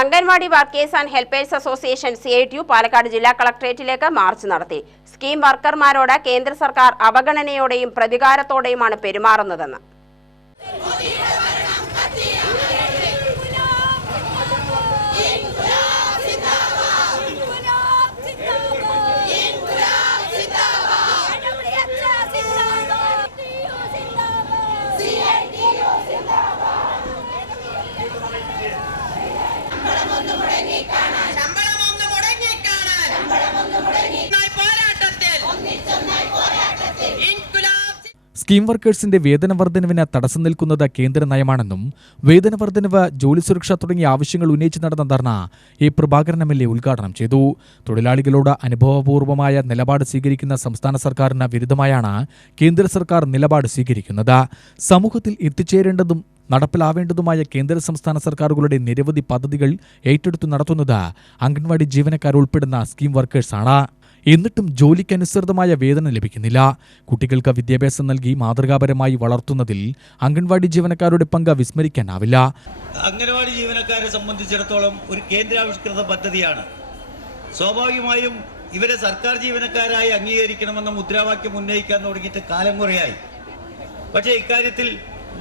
Anganwadi workers and helpers association CITU Palakkad ജില്ലാ കളക്ടറേറ്റിലേക്ക് March നടത്തി. Scheme വർക്കർമാരോട് കേന്ദ്ര സർക്കാർ അവഗണനയോടെയും പ്രതികാരത്തോടെയുമാണ് പെരുമാറുന്നതെന്ന്. സ്കീം വർക്കേഴ്സിന്റെ വേതന വർധനവിന് തടസ്സം നിൽക്കുന്നത് കേന്ദ്ര നയമാണെന്നും വേതന വർധനവ്, ജോലി സുരക്ഷ തുടങ്ങിയ ആവശ്യങ്ങൾ ഉന്നയിച്ച് നടന്ന ധർണ പ്രഭാകരൻ MLA ഉദ്ഘാടനം ചെയ്തു. തൊഴിലാളികളോട് അനുഭവപൂർവമായ നിലപാട് സ്വീകരിക്കുന്ന സംസ്ഥാന സർക്കാരിന് വിരുദ്ധമായാണ് കേന്ദ്ര സർക്കാർ നിലപാട് സ്വീകരിക്കുന്നത്. സമൂഹത്തിൽ എത്തിച്ചേരേണ്ടതും നടപ്പിലാവേണ്ടതുമായ കേന്ദ്ര സംസ്ഥാന സർക്കാരുകളുടെ നിരവധി പദ്ധതികൾ ഏറ്റെടുത്തു നടത്തുന്നത് അംഗൻവാടി ജീവനക്കാർ ഉൾപ്പെടുന്ന സ്കീം വർക്കേഴ്സാണ്. എന്നിട്ടും ജോലിക്കനുസൃതമായ വേതനം ലഭിക്കുന്നില്ല. കുട്ടികൾക്ക് വിദ്യാഭ്യാസം നൽകി മാതൃകാപരമായി വളർത്തുന്നതിൽ അംഗൻവാടി ജീവനക്കാരുടെ പങ്ക് വിസ്മരിക്കാനാവില്ല. അംഗൻവാടി ജീവനക്കാരെ സംബന്ധിച്ചിടത്തോളം ഒരു കേന്ദ്രാവിഷ്കൃത പദ്ധതിയാണ്. സ്വാഭാവികമായും ഇവരെ സർക്കാർ ജീവനക്കാരായി അംഗീകരിക്കണമെന്ന മുദ്രാവാക്യം ഉന്നയിക്കാൻ തുടങ്ങിയിട്ട് കാലം കുറയായി. പക്ഷേ ഇക്കാര്യത്തിൽ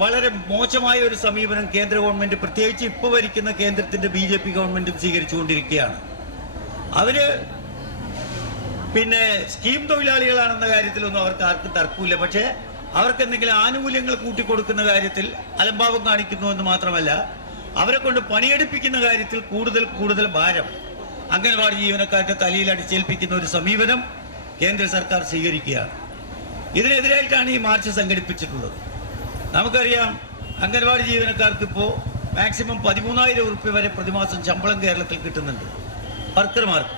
വളരെ മോശമായ ഒരു സമീപനം കേന്ദ്ര ഗവൺമെന്റ്, പ്രത്യേകിച്ച് ഇപ്പോൾ ഭരിക്കുന്ന കേന്ദ്രത്തിന്റെ BJP ഗവൺമെന്റും സ്വീകരിച്ചുകൊണ്ടിരിക്കുകയാണ്. അവര് സ്കീം തൊഴിലാളികളാണെന്ന കാര്യത്തിലൊന്നും അവർക്ക് ആർക്കും തർക്കമില്ല. പക്ഷേ അവർക്ക് എന്തെങ്കിലും ആനുകൂല്യങ്ങൾ കൂട്ടിക്കൊടുക്കുന്ന കാര്യത്തിൽ അലംഭാവം കാണിക്കുന്നു എന്ന് മാത്രമല്ല, അവരെ കൊണ്ട് പണിയെടുപ്പിക്കുന്ന കാര്യത്തിൽ കൂടുതൽ ഭാരം അംഗൻവാടി ജീവനക്കാരുടെ തലയിൽ അടിച്ചേൽപ്പിക്കുന്ന ഒരു സമീപനം കേന്ദ്ര സർക്കാർ സ്വീകരിക്കുകയാണ്. ഇതിനെതിരായിട്ടാണ് ഈ മാർച്ച് സംഘടിപ്പിച്ചിട്ടുള്ളത്. നമുക്കറിയാം, അംഗൻവാടി ജീവനക്കാർക്ക് ഇപ്പോൾ മാക്സിമം 13,000 രൂപ വരെ പ്രതിമാസം ശമ്പളം കേരളത്തിൽ കിട്ടുന്നുണ്ട്. വർക്കർമാർക്ക്,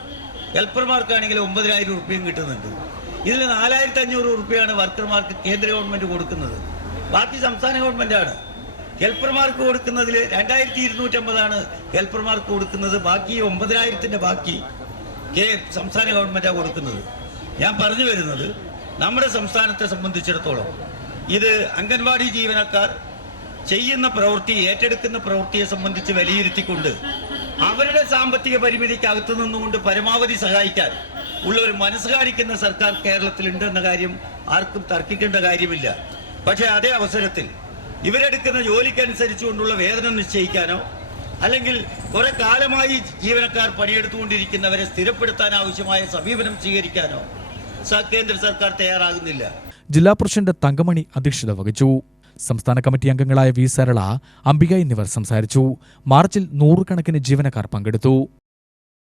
ഹെൽപ്പർമാർക്കാണെങ്കിൽ 9,000 രൂപയും കിട്ടുന്നുണ്ട്. ഇതിൽ 4,500 രൂപയാണ് വർക്കർമാർക്ക് കേന്ദ്ര ഗവൺമെന്റ് കൊടുക്കുന്നത്. ബാക്കി സംസ്ഥാന ഗവൺമെന്റാണ്. ഹെൽപ്പർമാർക്ക് കൊടുക്കുന്നതിൽ 2,250 ഹെൽപ്പർമാർക്ക് കൊടുക്കുന്നത്. ബാക്കി 9,000 ബാക്കി സംസ്ഥാന ഗവൺമെന്റാണ് കൊടുക്കുന്നത്. ഞാൻ പറഞ്ഞു വരുന്നത്, നമ്മുടെ സംസ്ഥാനത്തെ സംബന്ധിച്ചിടത്തോളം ഇത് അംഗൻവാടി ജീവനക്കാർ ചെയ്യുന്ന പ്രവൃത്തി, ഏറ്റെടുക്കുന്ന പ്രവൃത്തിയെ സംബന്ധിച്ച് വിലയിരുത്തിക്കൊണ്ട് അവരുടെ സാമ്പത്തിക പരിമിതിക്കകത്തു നിന്നുകൊണ്ട് പരമാവധി സഹായിക്കാൻ ഉള്ള ഒരു മനസ്സ് കാണിക്കുന്ന സർക്കാർ കേരളത്തിലുണ്ട് എന്ന കാര്യം ആർക്കും തർക്കിക്കേണ്ട കാര്യമില്ല. പക്ഷേ അതേ അവസരത്തിൽ ഇവരെടുക്കുന്ന ജോലിക്കനുസരിച്ചുകൊണ്ടുള്ള വേതനം നിശ്ചയിക്കാനോ അല്ലെങ്കിൽ കുറെ കാലമായി ജീവനക്കാർ പണിയെടുത്തുകൊണ്ടിരിക്കുന്നവരെ സ്ഥിരപ്പെടുത്താൻ ആവശ്യമായ സമീപനം സ്വീകരിക്കാനോ കേന്ദ്ര സർക്കാർ തയ്യാറാകുന്നില്ല. ജില്ലാ പ്രസിഡന്റ് തങ്കമണി അധ്യക്ഷത വഹിച്ചു. സംസ്ഥാന കമ്മിറ്റി അംഗങ്ങളായ V. സരള, അംബിക എന്നിവർ സംസാരിച്ചു. മാർച്ചിൽ 100 കണക്കിന് ജീവനക്കാർ പങ്കെടുത്തു.